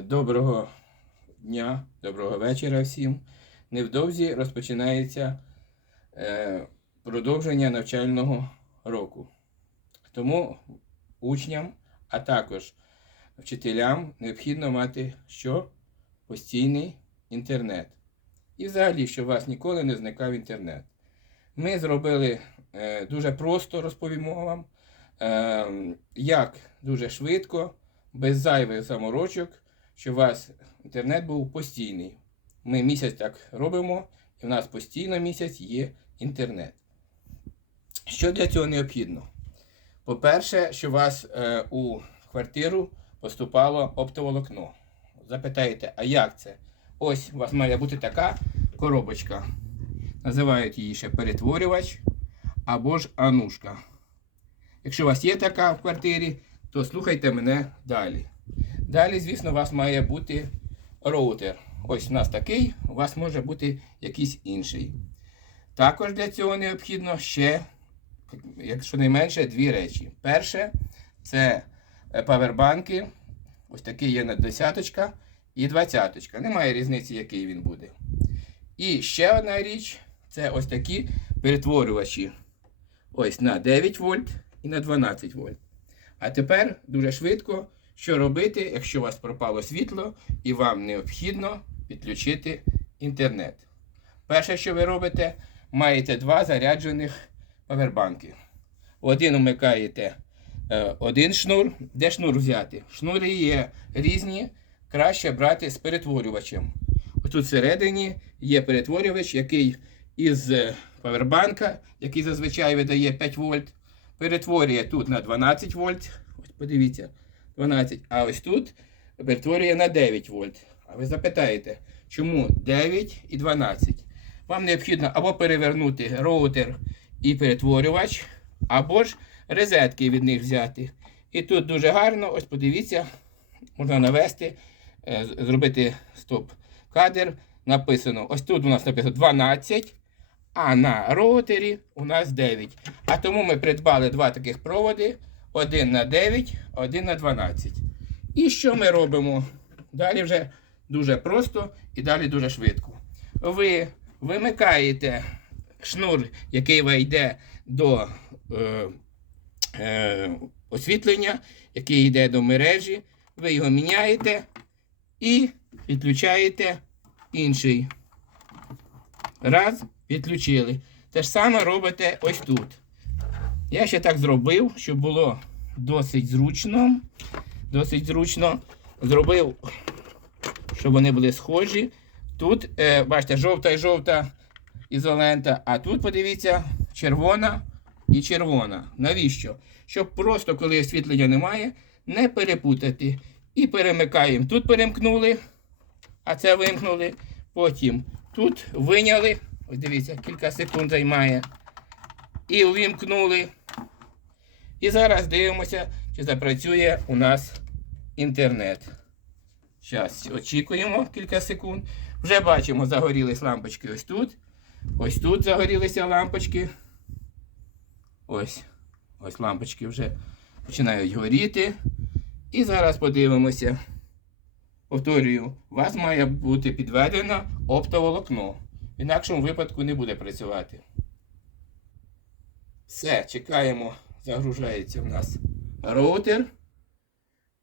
Доброго дня, доброго вечора всім. Невдовзі розпочинається е, продовження навчального року. Тому учням, а також вчителям необхідно мати що? Постійний інтернет. І взагалі, щоб у вас ніколи не зникав інтернет. Ми зробили е, дуже просто, розповімо вам, е, як дуже швидко, без зайвих заморочок, щоб у вас інтернет був постійний. Ми місяць так робимо, і в нас постійно місяць є інтернет. Що для цього необхідно? По-перше, що у вас е, у квартиру поступало оптоволокно. Запитаєте, а як це? Ось у вас має бути така коробочка. Називають її ще перетворювач або ж анушка. Якщо у вас є така в квартирі, то слухайте мене далі. Далі, звісно, у вас має бути роутер. Ось у нас такий, у вас може бути якийсь інший. Також для цього необхідно ще, якщо не менше, дві речі. Перше це е, павербанки. Ось такий є на десяточка і двадцяточка. Немає різниці, який він буде. І ще одна річ це ось такі перетворювачі. Ось на 9 вольт і на 12 вольт. А тепер дуже швидко, що робити, якщо у вас пропало світло і вам необхідно підключити інтернет. Перше, що ви робите, маєте два заряджених павербанки. Один вмикаєте е, один шнур. Де шнур взяти? Шнури є різні, краще брати з перетворювачем. Тут всередині є перетворювач, який із е, павербанка, який зазвичай видає 5 вольт, перетворює тут на 12 вольт. Ось подивіться, 12. А ось тут перетворює на 9 вольт. А ви запитаєте, чому 9 і 12? Вам необхідно або перевернути роутер і перетворювач, або ж розетки від них взяти. І тут дуже гарно, ось подивіться, можна навести, е, зробити стоп-кадр. Написано, ось тут у нас написано 12, а на роутері у нас 9. А тому ми придбали два таких проводи: один на 9, один на 12. І що ми робимо? Далі вже дуже просто і далі дуже швидко. Ви вимикаєте шнур, який ви йде до е, е, освітлення, який йде до мережі, ви його міняєте і підключаєте інший. Раз, підключили. Те ж саме робите ось тут. Я ще так зробив, щоб було досить зручно. Досить зручно. Зробив, щоб вони були схожі. Тут, е, бачите, жовта і жовта ізолента, а тут, подивіться, червона і червона. Навіщо? Щоб просто, коли освітлення немає, не перепутати. І перемикаємо. Тут перемкнули, а це вимкнули. Потім тут виняли. Ось дивіться, кілька секунд займає. І увімкнули. І зараз дивимося, чи запрацює у нас інтернет. Зараз очікуємо кілька секунд. Вже бачимо, загорілись лампочки ось тут. Ось тут загорілися лампочки. Ось. Ось лампочки вже починають горіти. І зараз подивимося. Повторюю, у вас має бути підведено оптоволокно. В інакшому випадку не буде працювати. Все, чекаємо, загружається в нас роутер.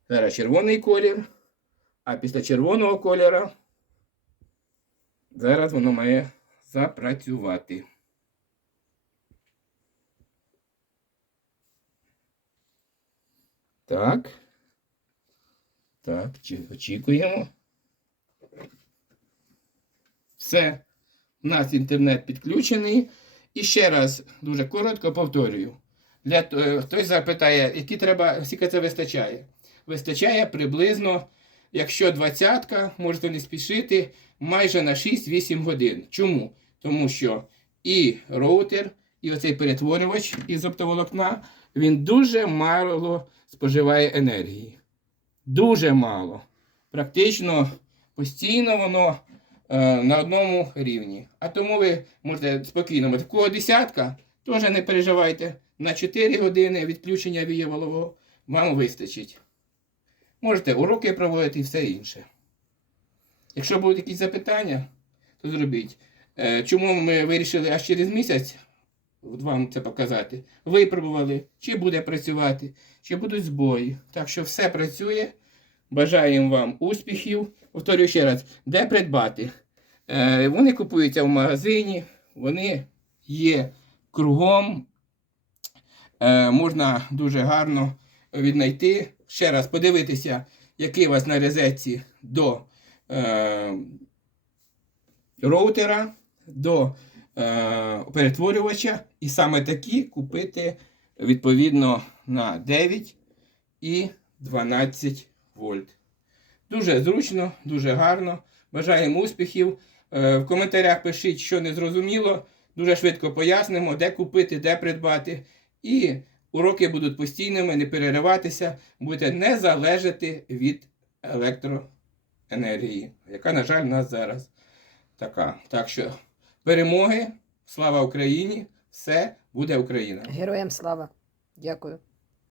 Зараз червоний колір. А після червоного кольора зараз воно має запрацювати. Так. Так, очікуємо. Все. У нас інтернет підключений. І ще раз дуже коротко повторюю. Для, е, хтось запитає, які треба, скільки це вистачає. Вистачає приблизно, якщо двадцятка, можете не спішити, майже на 6-8 годин. Чому? Тому що і роутер, і оцей перетворювач із оптоволокна, він дуже мало споживає енергії. Дуже мало. Практично постійно воно е, на одному рівні. А тому ви можете спокійно, в кого десятка, теж не переживайте. На 4 години відключення вієволового вам вистачить. Можете уроки проводити і все інше. Якщо будуть якісь запитання, то зробіть. Е, Чому ми вирішили аж через місяць вам це показати? Випробували, чи буде працювати, чи будуть збої. Так що все працює. Бажаємо вам успіхів. Повторюю ще раз, де придбати? Е, Вони купуються в магазині, вони є кругом. Е, Можна дуже гарно віднайти. Ще раз подивитися, який у вас на розетці до е, роутера, до е, перетворювача, і саме такі купити відповідно на 9 і 12 вольт. Дуже зручно, дуже гарно. Бажаємо успіхів. Е, В коментарях пишіть, що не зрозуміло. Дуже швидко пояснимо, де купити, де придбати. І уроки будуть постійними, не перериватися, будете не залежати від електроенергії, яка, на жаль, у нас зараз така. Так що перемоги, слава Україні! Все буде Україна! Героям слава. Дякую.